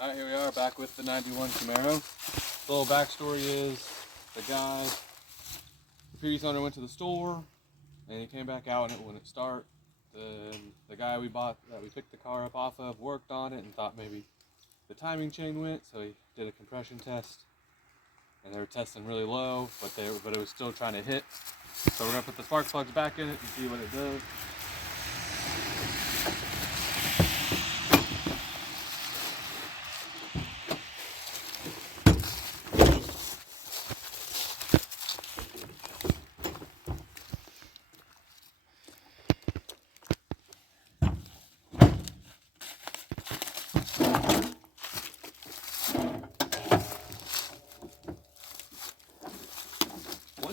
Alright, here we are back with the 91 Camaro. The little backstory is the guy, the previous owner, went to the store and he came back out and it wouldn't start. Then the guy we picked the car up off of worked on it and thought maybe the timing chain went, so he did a compression test and they were testing really low, but it was still trying to hit. So we're gonna put the spark plugs back in it and see what it does.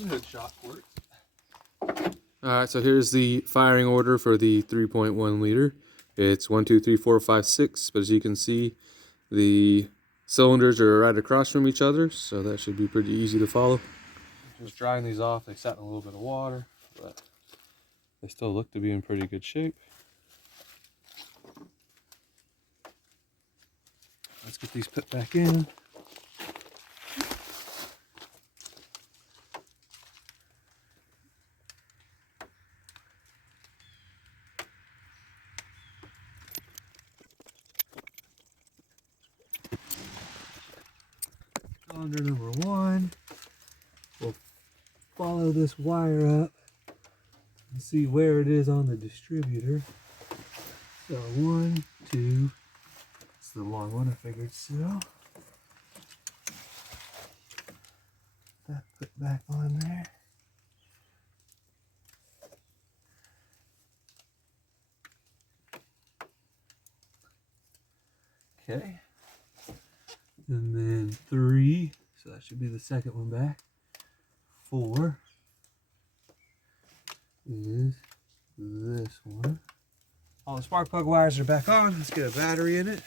Hood shock works. Alright, so here's the firing order for the 3.1 liter. It's 1, 2, 3, 4, 5, 6, but as you can see, the cylinders are right across from each other, so that should be pretty easy to follow. Just drying these off, they sat in a little bit of water, but they still look to be in pretty good shape. Let's get these put back in. Cylinder number 1. We'll follow this wire up and see where it is on the distributor. So 1, 2. It's the long one, I figured so. That put back on there. Okay. And then 3, so that should be the second one back. 4 is this one. All the spark plug wires are back on. Let's get a battery in it.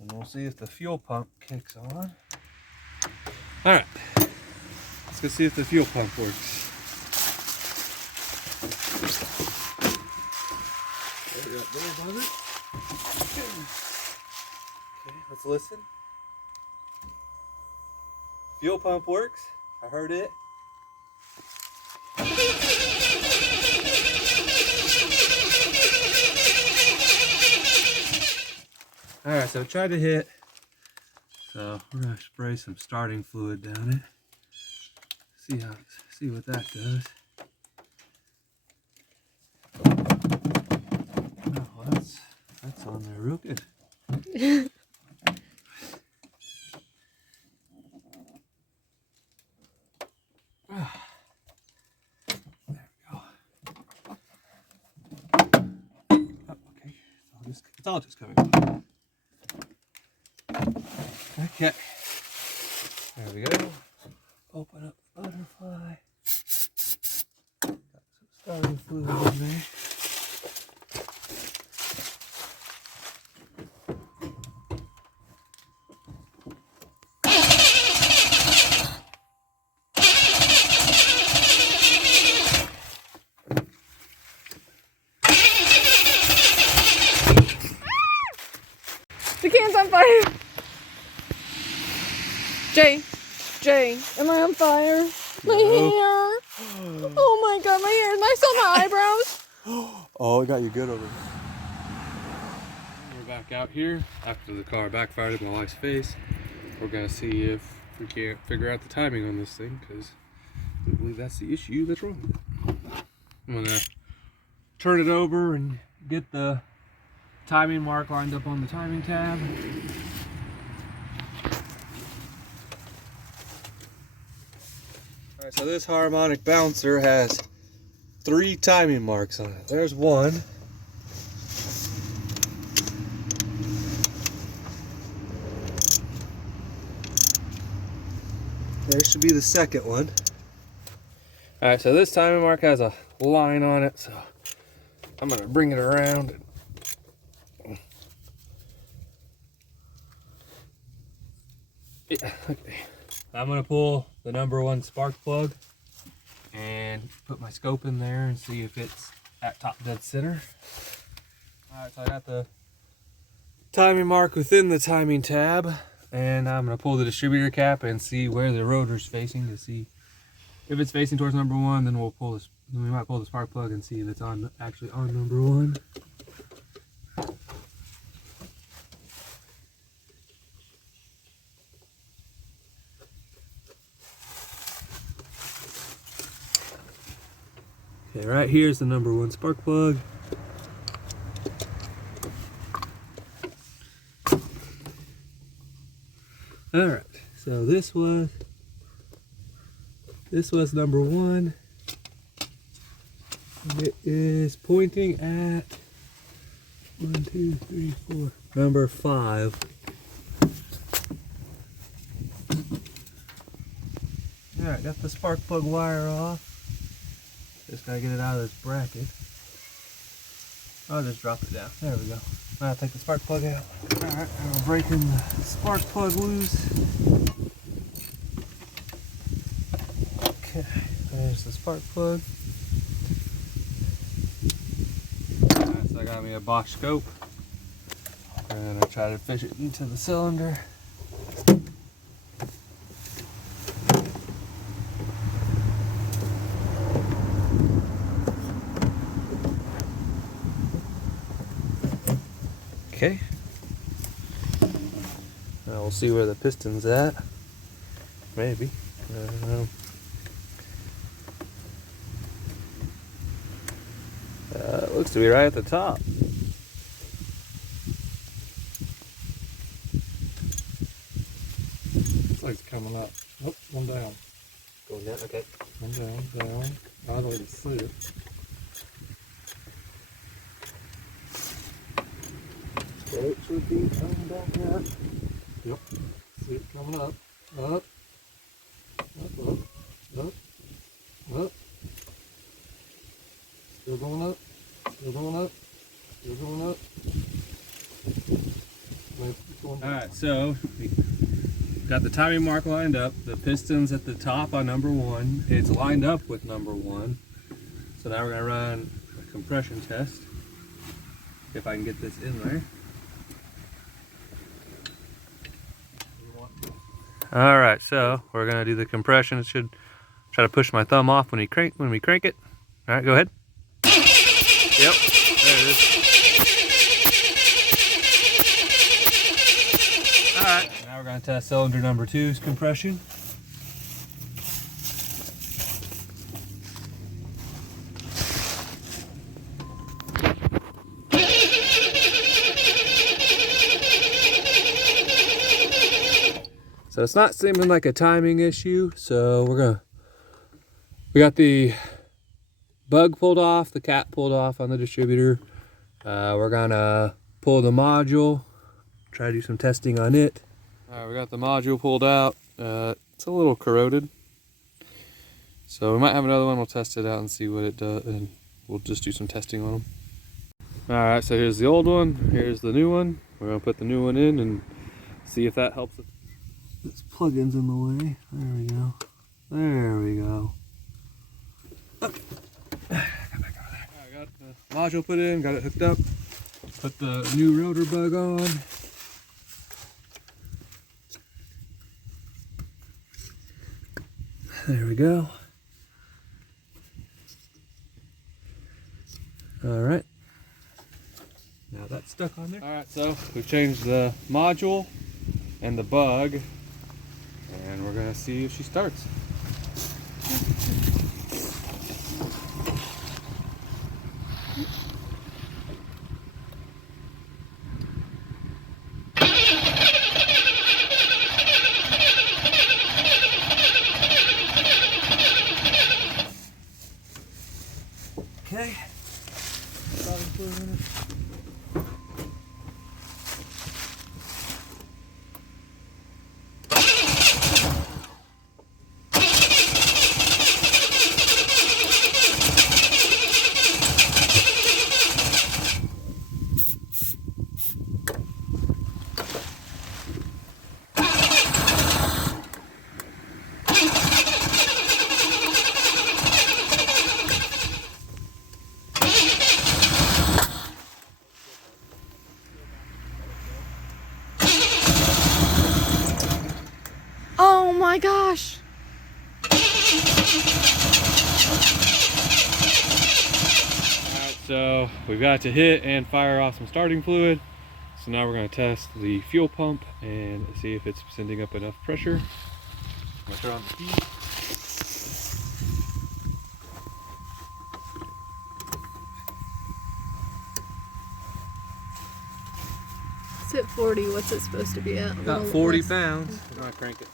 And we'll see if the fuel pump kicks on. Alright, let's go see if the fuel pump works. There we go, there above it. Okay, let's listen. Fuel pump works. I heard it. Alright, so try to hit. So we're gonna spray some starting fluid down it. See what that does. Oh, well, that's on there real good. There we go. Oh, okay, it's all just coming off. Okay, there we go. Open up the butterfly. Got some starting fluid in there. The can's on fire! Jay, am I on fire? My hair! Oh my god, my hair! Am I still on my eyebrows? Oh, it got you good over here. We're back out here after the car backfired at my wife's face. We're gonna see if we can't figure out the timing on this thing, because I believe that's the issue that's wrong with it. I'm gonna turn it over and get the timing mark lined up on the timing tab. Alright, so this harmonic bouncer has 3 timing marks on it. There's one. There should be the second one. Alright, so this timing mark has a line on it, so I'm gonna bring it around. Yeah, okay. I'm gonna pull the number 1 spark plug and put my scope in there and see if it's at top dead center. Alright, so I got the timing mark within the timing tab, and I'm gonna pull the distributor cap and see where the rotor's facing to see if it's facing towards number 1. Then we'll pull this. We might pull the spark plug and see if it's actually on number 1. Okay, right here's the number 1 spark plug. All right, so this was number 1. It is pointing at 1, 2, 3, 4, number 5. All right, got the spark plug wire off. Just gotta get it out of this bracket. I'll just drop it down. There we go. I'll take the spark plug out. Alright, I'm breaking the spark plug loose. Okay, there's the spark plug. Alright, so I got me a Bosch scope. And I try to fish it into the cylinder. Okay. Now we'll see where the piston's at. Maybe. I don't know. It looks to be right at the top. Looks like it's coming up. Oh, one down. Going down, okay. One down. By the way to see it. It should be coming back up. Yep. See it coming up. Up. Up, up. Up. Up. Still going up. Still going up. Still going up. Alright, so we got the timing mark lined up. The piston's at the top on number 1. It's lined up with number 1. So now we're going to run a compression test. If I can get this in there. Alright, so we're going to do the compression. It should try to push my thumb off when we crank it. Alright, go ahead. Yep, there it is. Alright, now we're going to test cylinder number 2's compression. So it's not seeming like a timing issue, so we got the bug pulled off, the cap pulled off on the distributor. We're gonna pull the module, try to do some testing on it. Alright, we got the module pulled out. It's a little corroded. So we might have another one, we'll test it out and see what it does, and we'll just do some testing on them. Alright, so here's the old one, here's the new one. We're gonna put the new one in and see if that helps it. This plug-in's in the way. There we go. There we go. Okay. I got the module put in, got it hooked up. Put the new rotor bug on. There we go. Alright. Now that's stuck on there. Alright, so we've changed the module and the bug. And we're gonna see if she starts. Okay. my gosh. Alright, so we've got to hit and fire off some starting fluid. So now we're going to test the fuel pump and see if it's sending up enough pressure. I'm going to turn on the heat. It's at 40. What's it supposed to be at? About 40 pounds. We're going to crank it.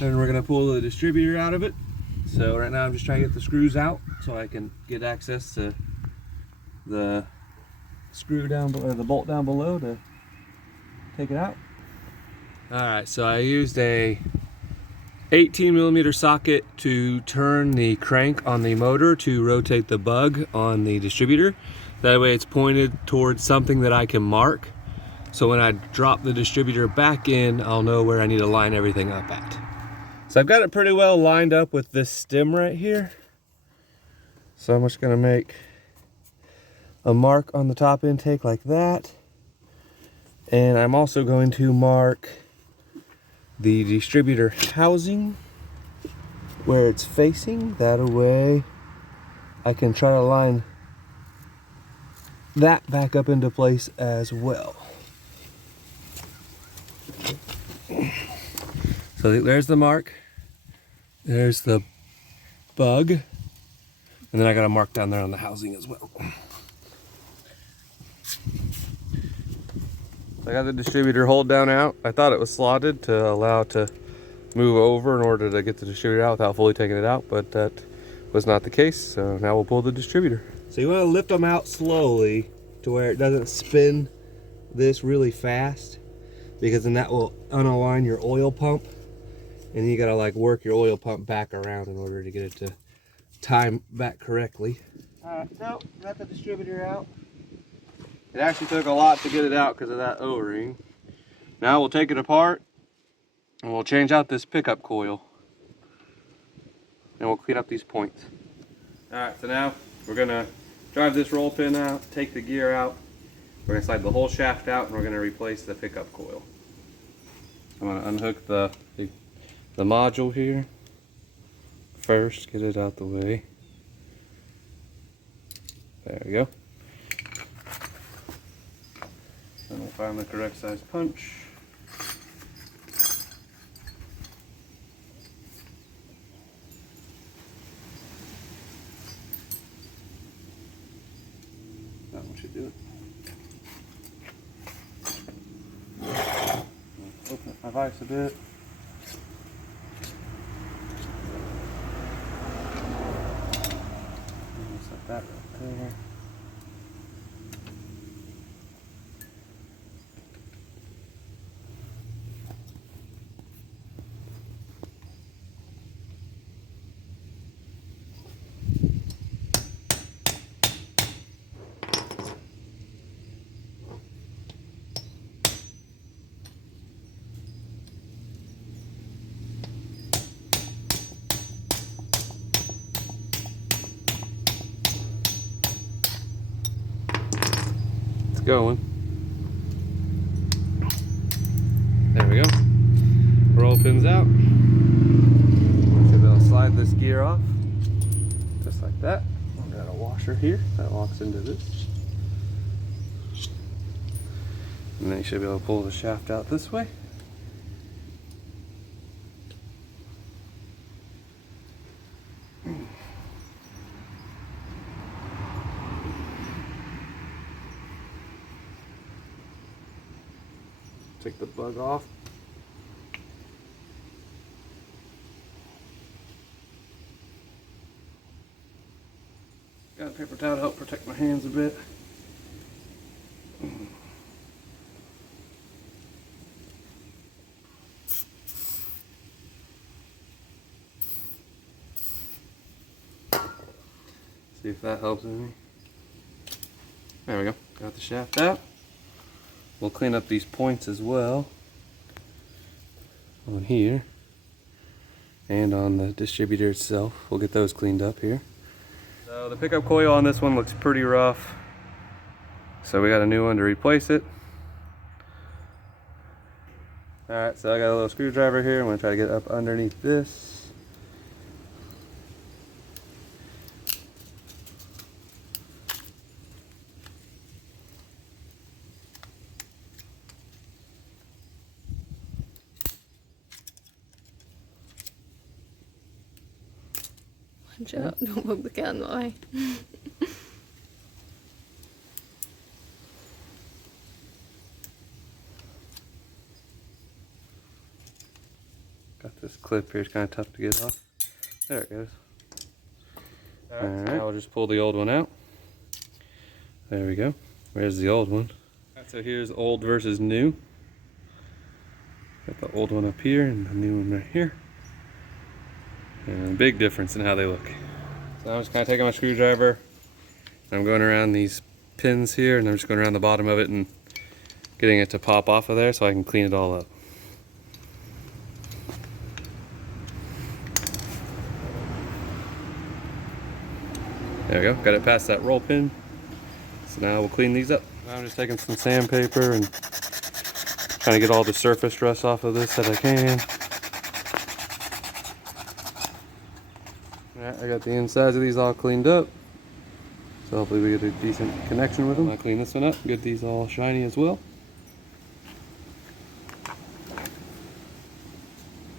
Then we're going to pull the distributor out of it. So right now I'm just trying to get the screws out so I can get access to the screw down below, the bolt down below to take it out. Alright, so I used a 18mm socket to turn the crank on the motor to rotate the bug on the distributor. That way it's pointed towards something that I can mark. So when I drop the distributor back in, I'll know where I need to line everything up at. So I've got it pretty well lined up with this stem right here. So I'm just gonna make a mark on the top intake like that. And I'm also going to mark the distributor housing where it's facing. That way I can try to line that back up into place as well. So there's the mark. There's the bug. And then I got a mark down there on the housing as well. I got the distributor hold down out. I thought it was slotted to allow it to move over in order to get the distributor out without fully taking it out, but that was not the case. So now we'll pull the distributor. So you want to lift them out slowly to where it doesn't spin this really fast, because then that will unalign your oil pump. And you gotta like work your oil pump back around in order to get it to time back correctly. Alright, so got the distributor out. It actually took a lot to get it out because of that O-ring. Now we'll take it apart and we'll change out this pickup coil. And we'll clean up these points. Alright, so now we're gonna drive this roll pin out, take the gear out. We're gonna slide the whole shaft out and we're gonna replace the pickup coil. I'm gonna unhook the module here first, get it out the way. There we go. Then we'll find the correct size punch. That one should do it. Open up my vise a bit. Set that right there. Going. There we go. Roll pins out. So they'll slide this gear off just like that. We've got a washer here that locks into this. And then you should be able to pull the shaft out this way. Take the bug off. Got a paper towel to help protect my hands a bit. See if that helps any. There we go. Got the shaft out. We'll clean up these points as well on here and on the distributor itself. We'll get those cleaned up here. So the pickup coil on this one looks pretty rough, so we got a new one to replace it. Alright, so I got a little screwdriver here. I'm going to try to get up underneath this. Watch out, don't poke the cat in the eye. Got this clip here, it's kind of tough to get off. There it goes. Alright, so now I'll just pull the old one out. There we go. Where's the old one? Alright, so here's old versus new. Got the old one up here and the new one right here. And a big difference in how they look. So I'm just kind of taking my screwdriver. I'm going around these pins here and I'm just going around the bottom of it and getting it to pop off of there so I can clean it all up. There we go, got it past that roll pin. So now we'll clean these up. Now I'm just taking some sandpaper and trying to get all the surface rust off of this that I can. Alright, I got the insides of these all cleaned up. So hopefully we get a decent connection with them. I'll clean this one up, get these all shiny as well.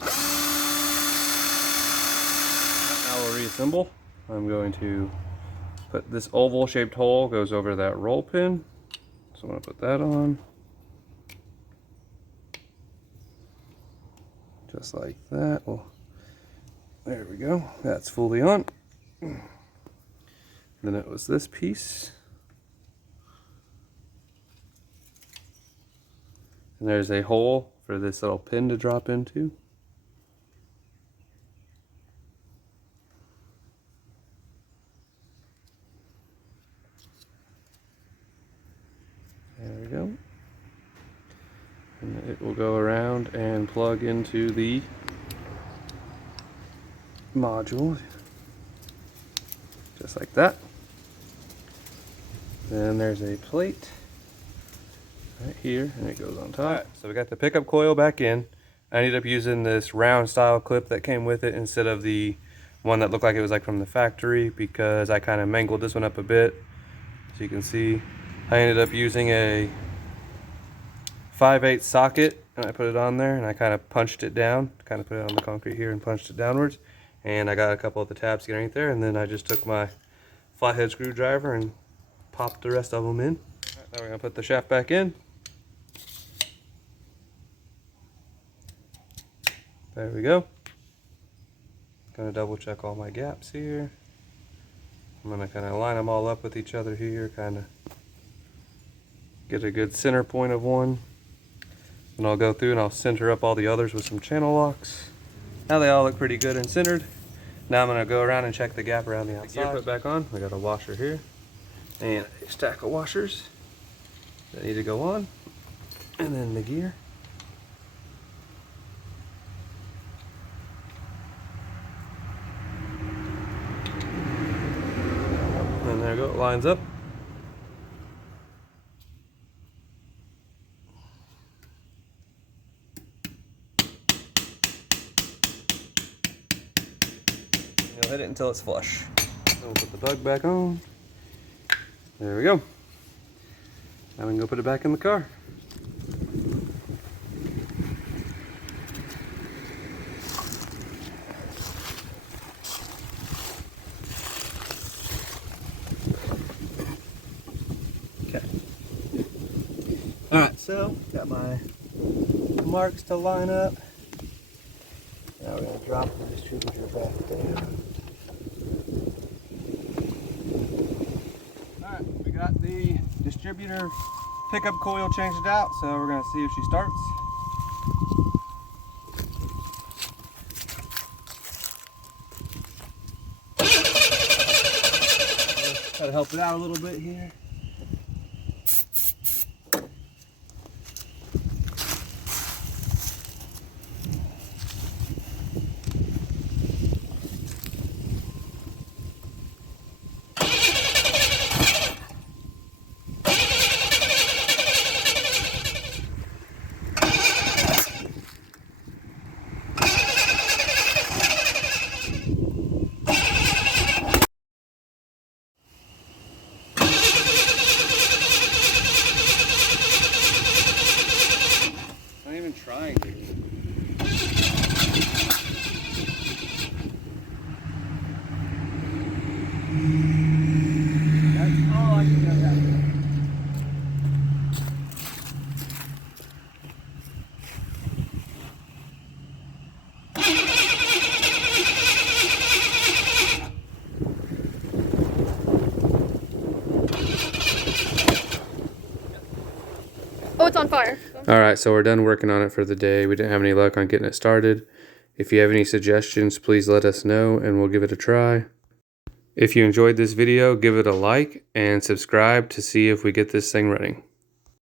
Now we'll reassemble. I'm going to put this oval shaped hole goes over that roll pin. So I'm going to put that on. Just like that. Well, there we go. That's fully on. Then it was this piece. And there's a hole for this little pin to drop into. There we go. And it will go around and plug into the module, just like that. Then there's a plate right here, and it goes on top. Right, so we got the pickup coil back in. I ended up using this round style clip that came with it instead of the one that looked like it was like from the factory, because I kind of mangled this one up a bit. So you can see I ended up using a 5/8 socket, and I put it on there and I kind of punched it down, kind of put it on the concrete here and punched it downwards. And I got a couple of the tabs underneath there, and then I just took my flathead screwdriver and popped the rest of them in. Right, now we're going to put the shaft back in. There we go. Going to double check all my gaps here. I'm going to kind of line them all up with each other here, kind of get a good center point of one. And I'll go through and I'll center up all the others with some channel locks. Now they all look pretty good and centered. Now I'm going to go around and check the gap around the outside. Gear put back on. We got a washer here and a stack of washers that need to go on, and then the gear. And there we go, it lines up. You'll hit it until it's flush. Then we'll put the bug back on. There we go. Now we can go put it back in the car. Okay. Alright, so got my marks to line up. Now we're going to drop the distributor back down. Alright, we got the distributor pickup coil changed out, so we're going to see if she starts. Try to help it out a little bit here. Oh, it's on fire. All right, so we're done working on it for the day. We didn't have any luck on getting it started. If you have any suggestions, please let us know and we'll give it a try. If you enjoyed this video, give it a like and subscribe to see if we get this thing running.